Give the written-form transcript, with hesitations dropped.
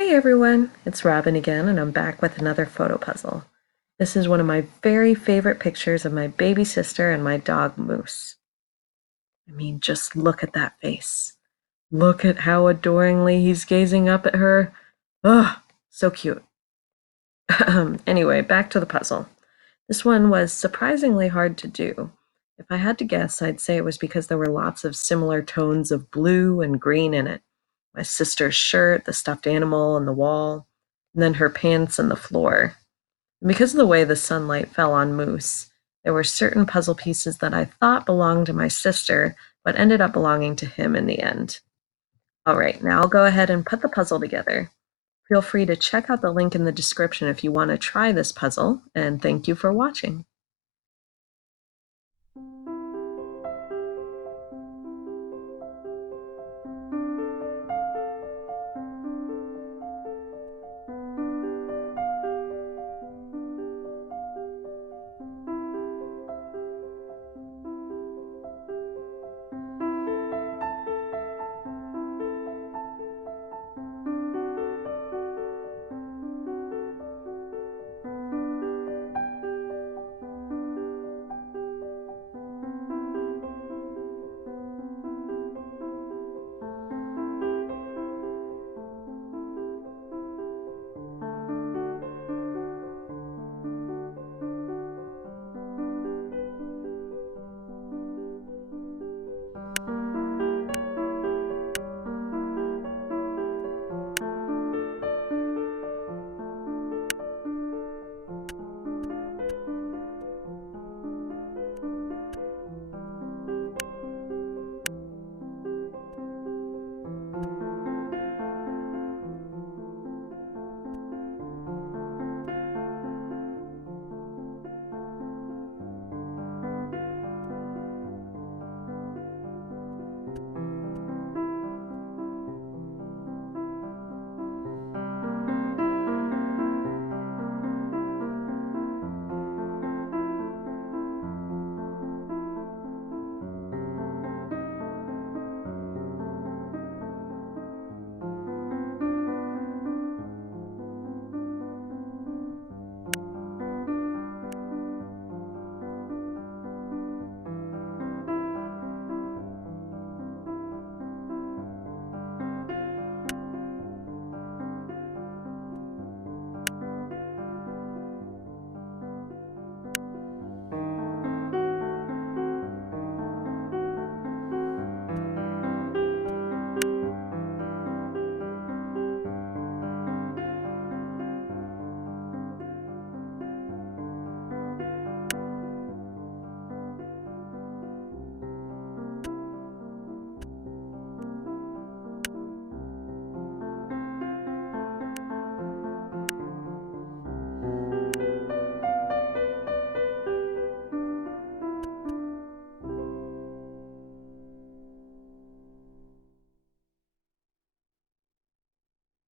Hey everyone, it's Robin again, and I'm back with another photo puzzle. This is one of my very favorite pictures of my baby sister and my dog Moose. I mean, just look at that face. Look at how adoringly he's gazing up at her. Ugh, so cute. Anyway, back to the puzzle. This one was surprisingly hard to do. If I had to guess, I'd say it was because there were lots of similar tones of blue and green in it. My sister's shirt, the stuffed animal on the wall, and then her pants and the floor. And because of the way the sunlight fell on Moose, there were certain puzzle pieces that I thought belonged to my sister, but ended up belonging to him in the end. All right, now I'll go ahead and put the puzzle together. Feel free to check out the link in the description if you want to try this puzzle, and thank you for watching.